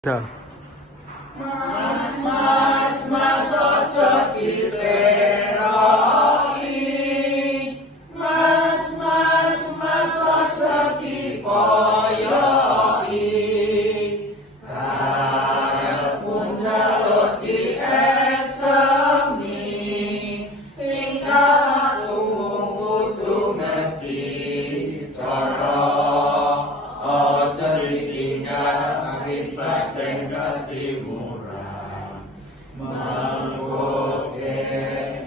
Dah. Mas, mas, mas ojo dileroi. Mas, mas, mas ojo dipoyoi. Karepmu njaluk diesemi. Tingkah aku kudu ngerti cara. Ojo ditinggal akibat ngerti murah. Mengkusir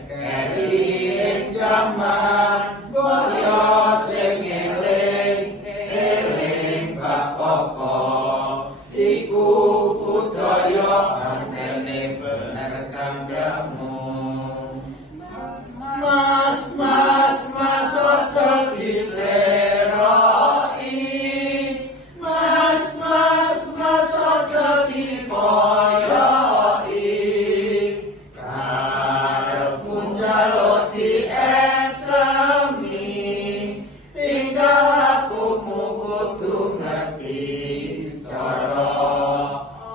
kering jaman boyo sing eling bab apa iku budaya pancene bener kanggamu. Mas, mas, mas ojo dileroi. Mas, mas, mas ojo dipoyoi. Karepmu njaluk diesemi. Tingkah lakumu kudu ngerti cara.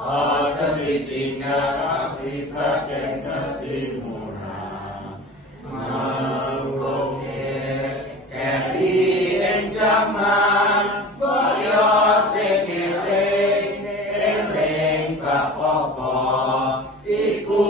Ojo ditinggal pribadi ngerti murah. Mengkusir kering jaman boyo sing eling bab apa iku